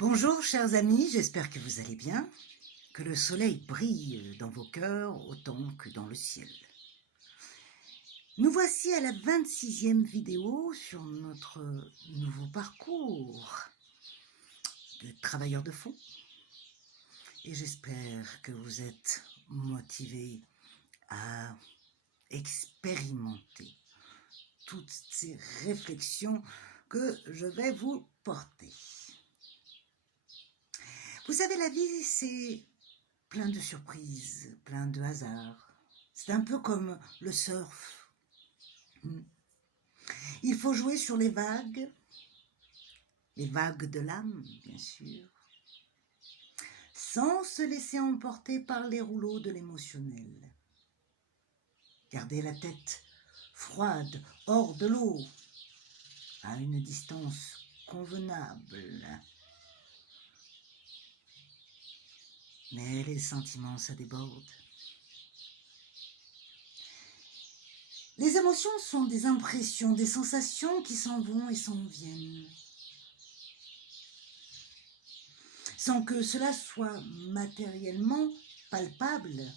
Bonjour chers amis, j'espère que vous allez bien, que le soleil brille dans vos cœurs autant que dans le ciel. Nous voici à la 26e vidéo sur notre nouveau parcours de travailleurs de fond et j'espère que vous êtes motivés à expérimenter toutes ces réflexions que je vais vous porter. Vous savez, la vie, c'est plein de surprises, plein de hasards. C'est un peu comme le surf. Il faut jouer sur les vagues de l'âme, bien sûr, sans se laisser emporter par les rouleaux de l'émotionnel. Garder la tête froide, hors de l'eau, à une distance convenable. Mais les sentiments, ça déborde. Les émotions sont des impressions, des sensations qui s'en vont et s'en viennent. Sans que cela soit matériellement palpable.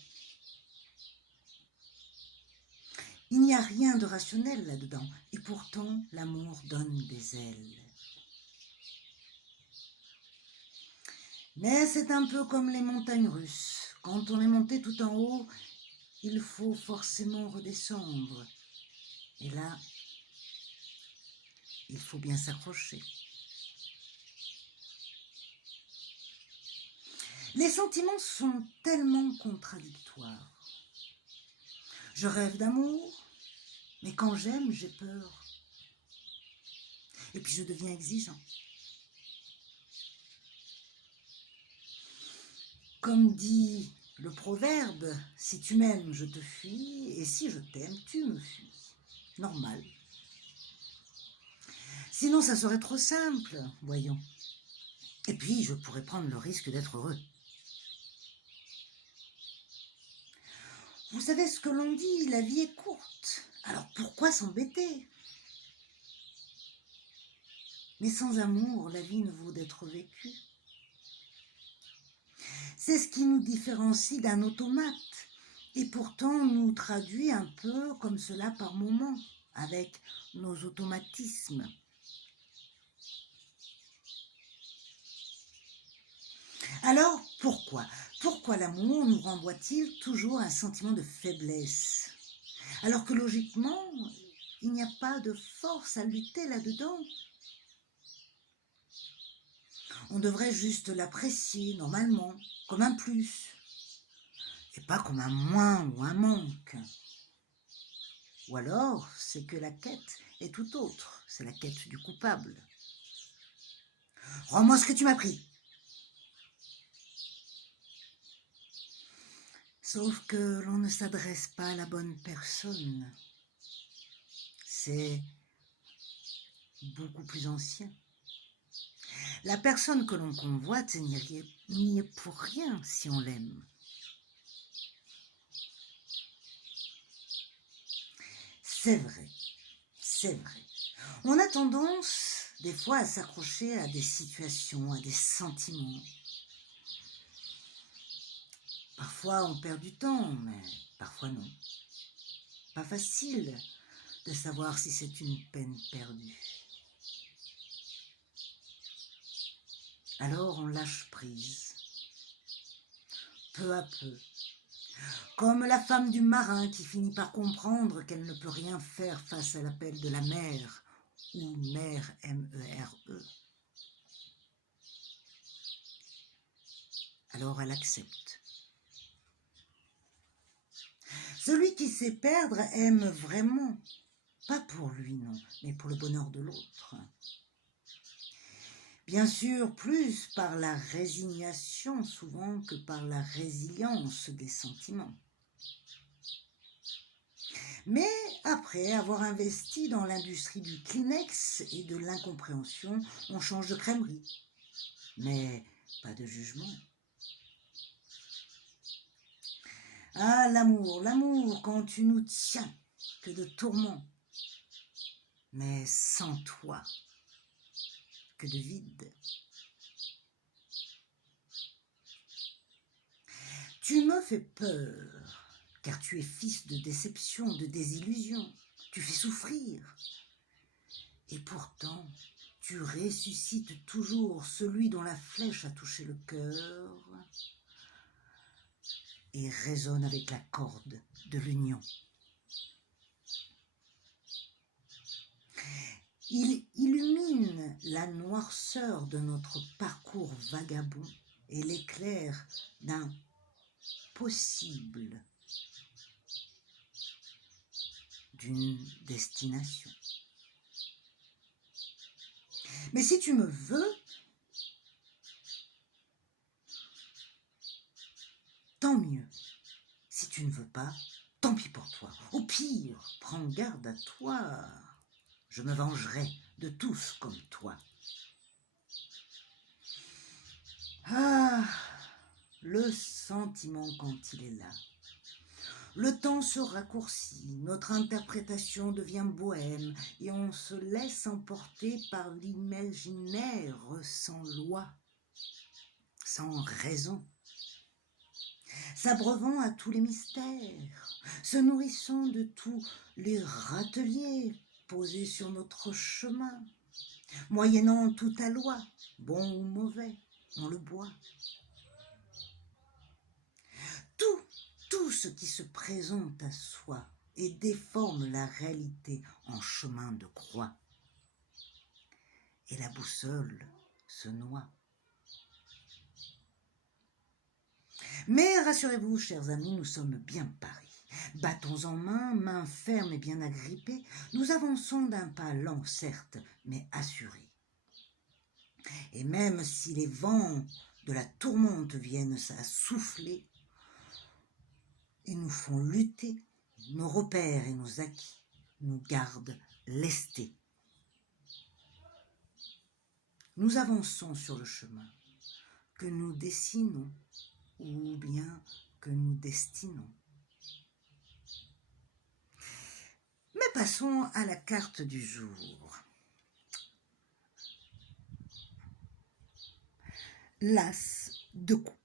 Il n'y a rien de rationnel là-dedans, et pourtant l'amour donne des ailes. Mais c'est un peu comme les montagnes russes. Quand on est monté tout en haut, il faut forcément redescendre. Et là, il faut bien s'accrocher. Les sentiments sont tellement contradictoires. Je rêve d'amour, mais quand j'aime, j'ai peur. Et puis je deviens exigeant. Comme dit le proverbe, si tu m'aimes, je te fuis, et si je t'aime, tu me fuis. Normal. Sinon, ça serait trop simple, voyons. Et puis, je pourrais prendre le risque d'être heureux. Vous savez ce que l'on dit, la vie est courte. Alors pourquoi s'embêter? Mais sans amour, la vie ne vaut d'être vécue. C'est ce qui nous différencie d'un automate et pourtant nous traduit un peu comme cela par moments, avec nos automatismes. Alors pourquoi l'amour nous renvoie-t-il toujours un sentiment de faiblesse, alors que logiquement, il n'y a pas de force à lutter là-dedans? On devrait juste l'apprécier normalement, comme un plus, et pas comme un moins ou un manque. Ou alors, c'est que la quête est tout autre, c'est la quête du coupable. Rends-moi ce que tu m'as pris. Sauf que l'on ne s'adresse pas à la bonne personne. C'est beaucoup plus ancien. La personne que l'on convoite n'y est pour rien si on l'aime. C'est vrai, c'est vrai. On a tendance, des fois, à s'accrocher à des situations, à des sentiments. Parfois, on perd du temps, mais parfois non. Pas facile de savoir si c'est une peine perdue. Alors, on lâche prise, peu à peu. Comme la femme du marin qui finit par comprendre qu'elle ne peut rien faire face à l'appel de la mer, ou mer, M-E-R-E. Alors elle accepte. Celui qui sait perdre aime vraiment, pas pour lui non, mais pour le bonheur de l'autre. Bien sûr, plus par la résignation souvent que par la résilience des sentiments. Mais après avoir investi dans l'industrie du Kleenex et de l'incompréhension, on change de crèmerie. Mais pas de jugement. Ah, l'amour, quand tu nous tiens, que de tourments. Mais sans toi, que de vide. Tu me fais peur, car tu es fils de déception, de désillusion. Tu fais souffrir. Et pourtant, tu ressuscites toujours celui dont la flèche a touché le cœur et résonne avec la corde de l'union. Il illumine la noirceur de notre parcours vagabond et l'éclair d'un possible, d'une destination. Mais si tu me veux, tant mieux. Si tu ne veux pas, tant pis pour toi. Au pire, prends garde à toi. Je me vengerai de tous comme toi. Ah, le sentiment quand il est là. Le temps se raccourcit, notre interprétation devient bohème et on se laisse emporter par l'imaginaire sans loi, sans raison, s'abreuvant à tous les mystères, se nourrissant de tous les râteliers posés sur notre chemin, moyennant toute la loi, bon ou mauvais, on le boit. Tout ce qui se présente à soi et déforme la réalité en chemin de croix. Et la boussole se noie. Mais rassurez-vous, chers amis, nous sommes bien parés. Bâtons en main, mains fermes et bien agrippées, nous avançons d'un pas lent, certes, mais assuré. Et même si les vents de la tourmente viennent à souffler, et nous font lutter, nos repères et nos acquis nous gardent lestés. Nous avançons sur le chemin que nous dessinons ou bien que nous destinons. Mais passons à la carte du jour. L'as de coupe.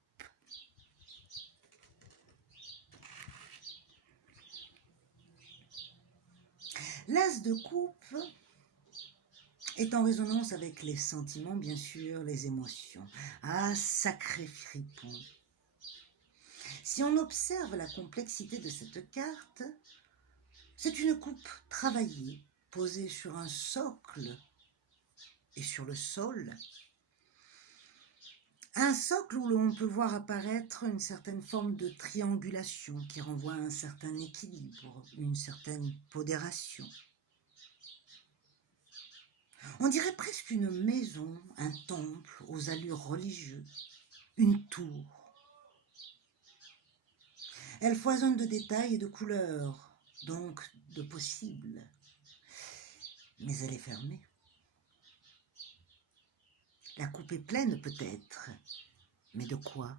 L'as de coupe est en résonance avec les sentiments, bien sûr, les émotions. Ah, sacré fripon! Si on observe la complexité de cette carte, c'est une coupe travaillée, posée sur un socle et sur le sol. Un socle où l'on peut voir apparaître une certaine forme de triangulation qui renvoie à un certain équilibre, une certaine pondération. On dirait presque une maison, un temple aux allures religieuses, une tour. Elle foisonne de détails et de couleurs, donc de possibles. Mais elle est fermée. La coupe est pleine peut-être, mais de quoi?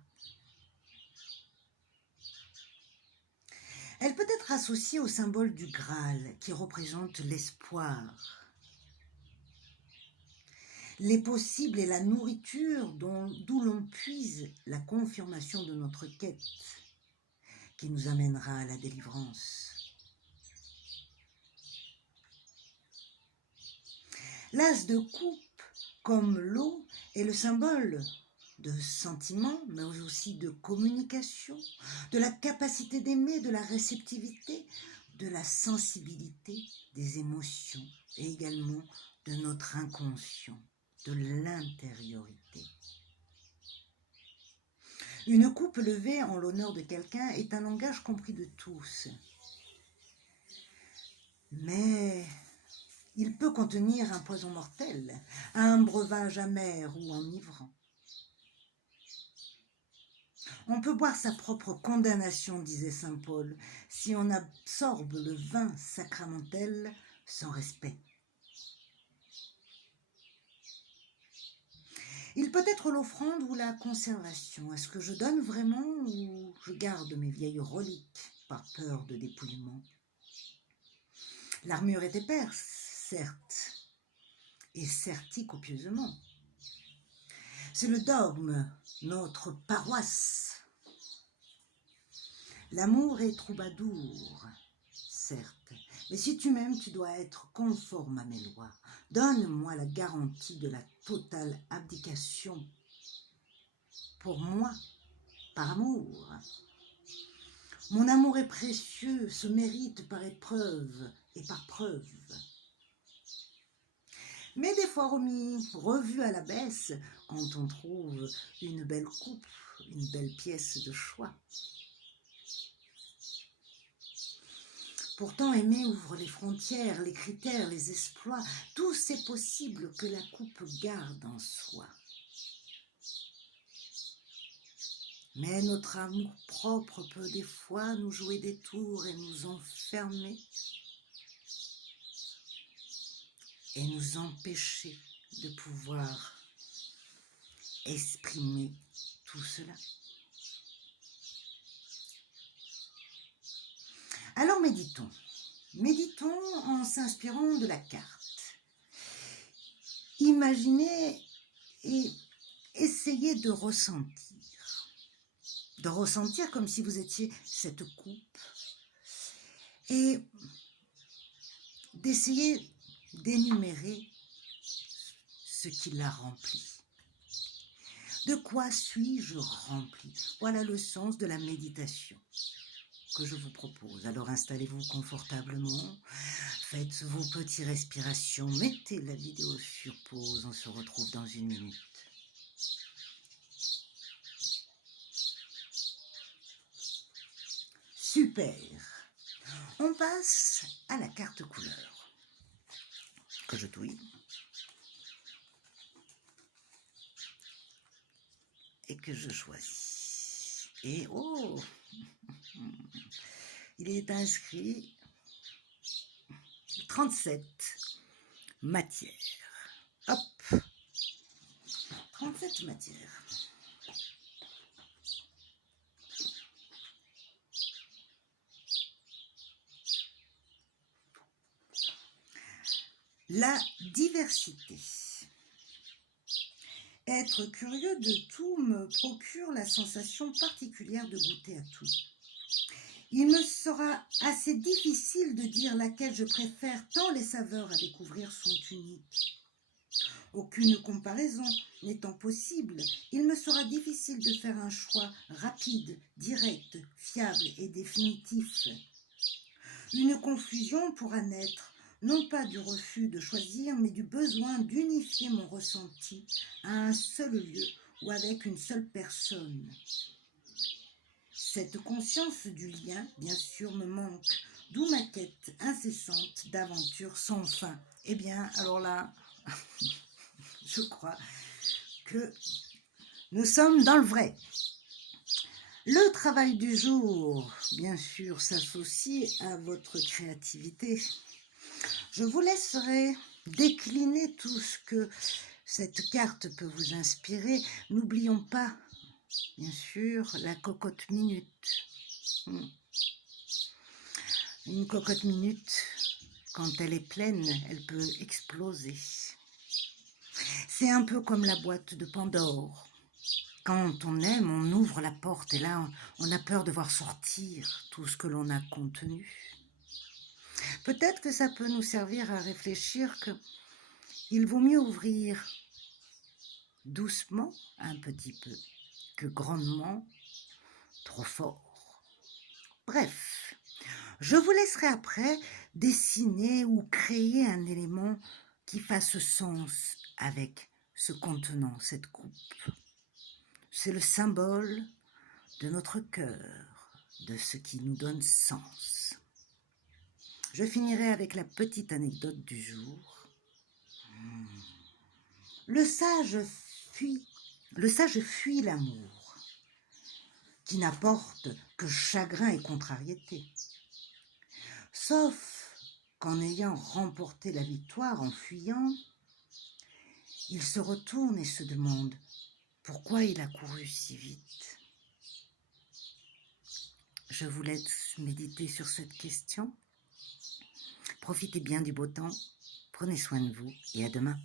Elle peut être associée au symbole du Graal qui représente l'espoir. Les possibles et la nourriture d'où l'on puise la confirmation de notre quête qui nous amènera à la délivrance. L'as de coupe, comme l'eau, est le symbole de sentiments, mais aussi de communication, de la capacité d'aimer, de la réceptivité, de la sensibilité des émotions et également de notre inconscient, de l'intériorité. Une coupe levée en l'honneur de quelqu'un est un langage compris de tous. Mais il peut contenir un poison mortel, un breuvage amer ou enivrant. On peut boire sa propre condamnation, disait saint Paul, si on absorbe le vin sacramentel sans respect. Il peut être l'offrande ou la conservation. Est-ce que je donne vraiment ou je garde mes vieilles reliques par peur de dépouillement? L'armure est épaisse, certes, et sertie copieusement. C'est le dogme, notre paroisse. L'amour est troubadour, certes, mais si tu m'aimes, tu dois être conforme à mes lois. Donne-moi la garantie de la totale abdication pour moi, par amour. Mon amour est précieux, se mérite par épreuve et par preuve. Mais des fois revu à la baisse, quand on trouve une belle coupe, une belle pièce de choix. Pourtant, aimer ouvre les frontières, les critères, les exploits. Tout c'est possible que la coupe garde en soi. Mais notre amour propre peut des fois nous jouer des tours et nous enfermer et nous empêcher de pouvoir exprimer tout cela. Alors méditons. Méditons en s'inspirant de la carte. Imaginez et essayez de ressentir. De ressentir comme si vous étiez cette coupe et d'essayer d'énumérer ce qui la remplit. De quoi suis-je rempli? Voilà le sens de la méditation que je vous propose. Alors installez-vous confortablement, faites vos petites respirations, mettez la vidéo sur pause, on se retrouve dans 1 minute. Super. On passe à la carte couleur que je touille et que je choisis. Et oh, il est inscrit 37 matières. Hop, 37 matières. La diversité. Être curieux de tout me procure la sensation particulière de goûter à tout. Il me sera assez difficile de dire laquelle je préfère tant les saveurs à découvrir sont uniques. Aucune comparaison n'étant possible, il me sera difficile de faire un choix rapide, direct, fiable et définitif. Une confusion pourra naître, non pas du refus de choisir, mais du besoin d'unifier mon ressenti à un seul lieu ou avec une seule personne. Cette conscience du lien, bien sûr, me manque, d'où ma quête incessante d'aventures sans fin. Eh bien, alors là, je crois que nous sommes dans le vrai. Le travail du jour, bien sûr, s'associe à votre créativité. Je vous laisserai décliner tout ce que cette carte peut vous inspirer. N'oublions pas, bien sûr, la cocotte minute. Une cocotte minute, quand elle est pleine, elle peut exploser. C'est un peu comme la boîte de Pandore. Quand on aime, on ouvre la porte et là, on a peur de voir sortir tout ce que l'on a contenu. Peut-être que ça peut nous servir à réfléchir qu'il vaut mieux ouvrir doucement, un petit peu, que grandement, trop fort. Bref, je vous laisserai après dessiner ou créer un élément qui fasse sens avec ce contenant, cette coupe. C'est le symbole de notre cœur, de ce qui nous donne sens. Je finirai avec la petite anecdote du jour. Le sage fuit l'amour, qui n'apporte que chagrin et contrariété. Sauf qu'en ayant remporté la victoire en fuyant, il se retourne et se demande pourquoi il a couru si vite. Je vous laisse méditer sur cette question. Profitez bien du beau temps, prenez soin de vous et à demain.